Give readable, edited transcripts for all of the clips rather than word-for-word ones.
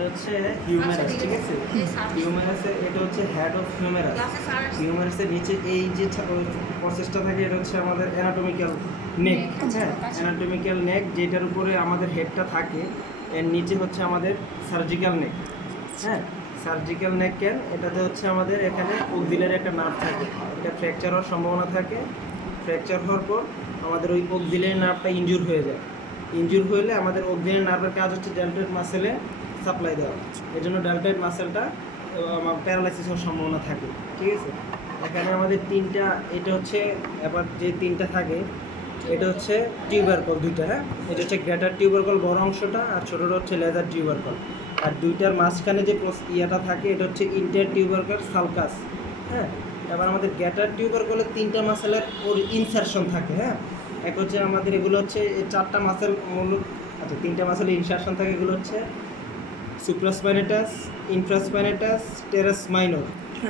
এটা হচ্ছে হিউমেরাস, ঠিক আছে? হিউমেরাসের এটা হচ্ছে হেড অফ হিউমেরাস। হিউমেরাসের নিচে এই যে প্রসেসটা থাকে এটা হচ্ছে আমাদের অ্যানাটমিক্যাল নেক। হ্যাঁ, অ্যানাটমিক্যাল নেক যেটার উপরে আমাদের হেডটা থাকে, এর নিচে হচ্ছে আমাদের সার্জিক্যাল নেক। হ্যাঁ, সার্জিক্যাল নেক কেন? এটাতে হচ্ছে আমাদের এখানে অক্সিলারি একটা নার্ভ থাকে, এটা ফ্র্যাকচার হওয়ার সম্ভাবনা থাকে। ফ্র্যাকচার হওয়ার পর আমাদের ওই অক্সিলারি নার্ভটা ইনজুর হয়ে যায়। ইনজুর হলে আমাদের অক্সিলারি নার্ভের কাজ হচ্ছে ডেল্টয়েড মাসেলে সাপ্লাই দেওয়া। এই জন্য ডেল্টয়েড মাসেলটা প্যারালাইসিস হওয়ার সম্ভাবনা থাকে, ঠিক আছে? এখানে আমাদের তিনটা, এটা হচ্ছে এবার যে তিনটা থাকে এটা হচ্ছে টিউবারকল দুইটা। হ্যাঁ, এটা হচ্ছে গ্রেটার টিউবারকল বড় অংশটা, আর ছোটোটা হচ্ছে লেজার টিউবারকল। আর দুইটার মাঝখানে যে ইয়েটা থাকে এটা হচ্ছে ইন্টার টিউবারকল সালকাস। হ্যাঁ, এবার আমাদের গ্রেটার টিউবারকলের তিনটা মাসেলের ওর ইনসারশন থাকে। হ্যাঁ, এক হচ্ছে আমাদের এগুলো হচ্ছে চারটা মাসেল মূলত, আচ্ছা তিনটা মাসেলের ইনসারশন থাকে, এগুলো হচ্ছে সুপ্রাস্পাইনেটাস, ইনফ্রাস্পাইনেটাস, টেরাস মাইনর,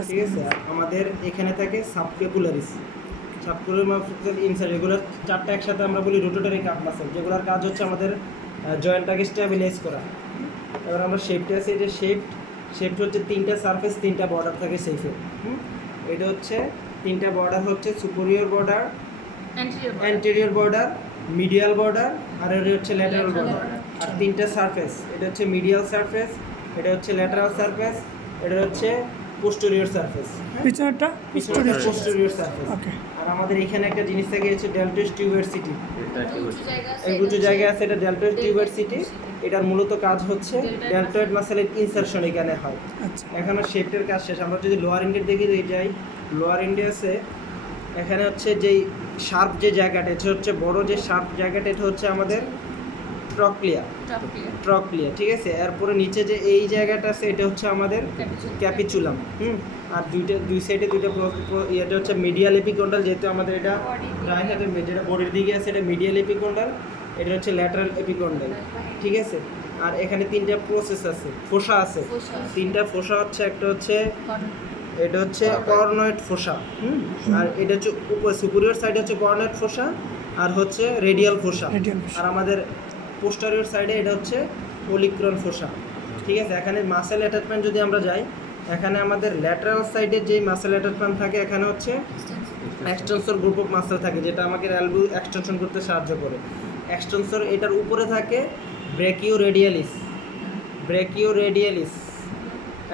ঠিক আছে? আর আমাদের এখানে থাকে সাবকেপুলারিস। সাবকেপুলার মাসেল ইনসার, এগুলো চারটা একসাথে আমরা বলি রোটেটরি কাপ মাসেল, যেগুলোর কাজ হচ্ছে আমাদের জয়েন্টটাকে স্ট্যাবিলাইজ করা। এবার আমরা শেপটা আছে, এটা শেপট হচ্ছে তিনটা সারফেস, তিনটা বর্ডার থাকে শেপে। এটা হচ্ছে তিনটা বর্ডার হচ্ছে superior border, anterior border, medial border, আর এটা হচ্ছে ল্যাটারাল বর্ডার। আর তিনটা সারফেস, এটা হচ্ছে মিডিয়াল সারফেস, এটা হচ্ছে ল্যাটারাল সারফেস, এটা হচ্ছে পোস্টেরিয়র সারফেস। পিছনেরটা পোস্টেরিয়র সারফেস। ওকে। আর আমাদের এখানে একটা জিনিস থাকে হচ্ছে ডেল্টয়েড টিউবারসিটি। এই উঁচু জায়গায় আছে, এটা ডেল্টয়েড টিউবারসিটি। এটার মূলত কাজ হচ্ছে ডেল্টয়েড মাসেলের ইনসারশন এখানে হয়। আচ্ছা, এখানে শেপটের কাজ শেষ। আমরা যদি লোয়ার ইন্ডের দিকে যাই, লোয়ার ইন্ডে আছে, এখানে হচ্ছে যেই শার্প যে জায়গাটা, এটা হচ্ছে বড় যে শার্প জায়গাটা, এটা হচ্ছে আমাদের ট্রক্লিয়া, ঠিক আছে? এরপরে নিচে যে এই জায়গাটা আছে এটা হচ্ছে আমাদের ক্যাপিচুলাম। আর দুই সাইডে দুইটা এটা হচ্ছে মিডিয়াল এপিকন্ডাল, যেহেতু আমাদের এটা রাইট হাতে যেটা বডির দিকে আছে এটা মিডিয়াল এপিকন্ডাল, এটা হচ্ছে ল্যাটারাল এপিকন্ডাল, ঠিক আছে? আর এখানে তিনটা প্রসেস আছে, ফোসা আছে, তিনটা ফোসা হচ্ছে, একটা হচ্ছে এটা হচ্ছে কর্নয়েড ফোসা। আর এটা হচ্ছে সুপিরিয়র সাইডে হচ্ছে কর্নয়েড ফোসা, আর হচ্ছে রেডিয়াল ফোসা। আর আমাদের পোস্টেরিয়র সাইডে এটা হচ্ছে ওলিক্রন ফোসা, ঠিক আছে? এখানে মাসেল অ্যাটাচমেন্ট যদি আমরা যাই, এখানে আমাদের ল্যাটারাল সাইডে যেই মাসেল অ্যাটাচমেন্ট থাকে, এখানে হচ্ছে এক্সটেনসর গ্রুপ অফ মাসেল থাকে, যেটা আমাকে এলবো এক্সটেনশন করতে সাহায্য করে। এক্সটেনসর এটার উপরে থাকে ব্রেকিও রেডিয়ালিস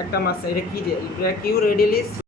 একটা মাসেল, এটা কি ব্রেকিও রেডিয়ালিস